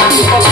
Thank you.